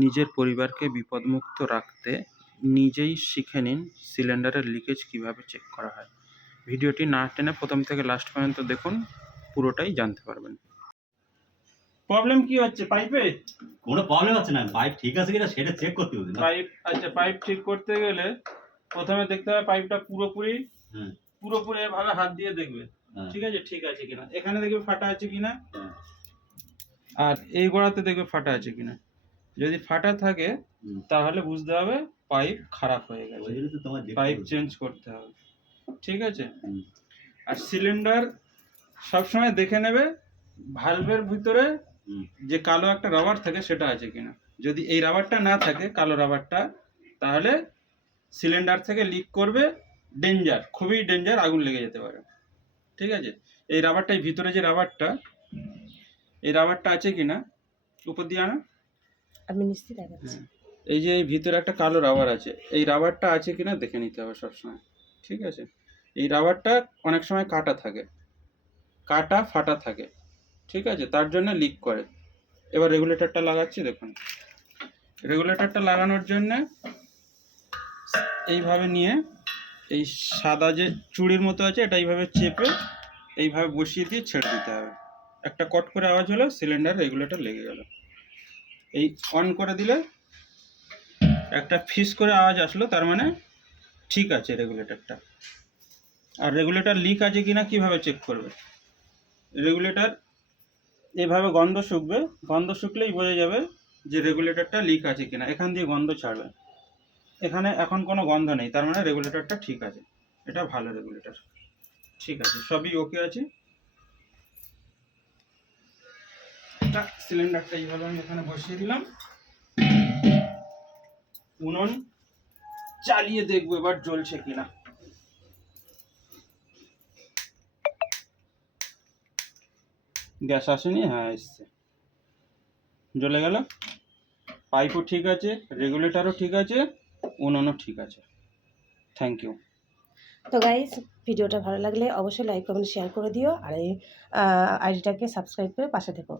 নিজের পরিবারকে বিপদমুক্ত রাখতে নিজেই শিখে নিন সিলিন্ডারের লিকেজ কীভাবে চেক করা হয়। ভিডিওটি না টেনে প্রথম থেকে লাস্ট পর্যন্ত দেখুন, পুরোটাই জানতে পারবেন। প্রবলেম কি হচ্ছে পাইপে? কোনো প্রবলেম হচ্ছে না, পাইপ ঠিক আছে কিনা সেটা চেক করতে হবে। পাইপ আচ্ছা, পাইপ ঠিক করতে গেলে প্রথমে দেখতে হবে পাইপটা পুরোপুরি এভাবে হাত দিয়ে দেখবে, ঠিক আছে ঠিক আছে কিনা। এখানে দেখবে ফাটা আছে কিনা, আর এই গোড়াতে দেখবে ফাটা আছে কিনা। যদি ফাটা থাকে তাহলে বুঝতে হবে পাইপ খারাপ হয়ে গেছে, পাইপ চেঞ্জ করতে হবে, ঠিক আছে। আর সিলিন্ডার সবসময় দেখে নেবে ভালভের ভিতরে যে কালো একটা রাবার থাকে সেটা আছে কিনা। যদি এই রাবারটা না থাকে, কালো রাবারটা, তাহলে সিলিন্ডার থেকে লিক করবে, ডেঞ্জার, খুবই ডেঞ্জার, আগুন লেগে যেতে পারে, ঠিক আছে। এই রাবারটাই ভিতরে যে রাবারটা, এই রাবারটা আছে কিনা উপর দিয়ে আনা, আমি নিশ্চিত দেখাচ্ছি। এই যে এই ভিতরে একটা কালো রাবার আছে, এই রাবারটা আছে কিনা দেখে নিতে হবে সবসময়, ঠিক আছে। এই রাবারটা অনেক সময় কাটা থাকে, কাটা ফাটা থাকে, ঠিক আছে, তার জন্য লিক করে। এবার রেগুলেটরটা লাগাচ্ছি, দেখুন। রেগুলেটরটা লাগানোর জন্য এইভাবে নিয়ে এই সাদা যে চুড়ির মতো আছে এটা এইভাবে চেপে এইভাবে বসিয়ে দিয়ে ছেড়ে দিতে হবে। একটা কট করে আওয়াজ হলো, সিলিন্ডার রেগুলেটর লেগে গেল। এই অন করে দিলে একটা ফিস করে আওয়াজ আসলো, তার মানে ঠিক আছে রেগুলেটরটা। আর রেগুলেটর লিক আছে কিনা কিভাবে চেক করবে? রেগুলেটর এভাবে গন্ধ শুকবে, গন্ধ শুকলেই বোঝা যাবে যে রেগুলেটরটা লিক আছে কিনা। এখান দিয়ে গন্ধ ছাড়বে, এখানে এখন কোনো গন্ধ নেই, তার মানে রেগুলেটরটা ঠিক আছে, এটা ভালো রেগুলেটর, ঠিক আছে, সবই ওকে আছে। সিলিন্ডারটা এইভাবে আমি এখানে বসিয়ে দিলাম। উনুন চালিয়ে দেখবো এবার জ্বলছে কিনা। গ্যাস আসেনি, হ্যাঁ এসছে, জ্বলে গেল। পাইপও ঠিক আছে, রেগুলেটরও ঠিক আছে, উনুনও ঠিক আছে। Thank you. তো গাইস, ভিডিওটা ভালো লাগলে অবশ্যই লাইক কমেন্ট শেয়ার করে দিও, আর এই আইডিটাকে সাবস্ক্রাইব করে পাশে থেকো।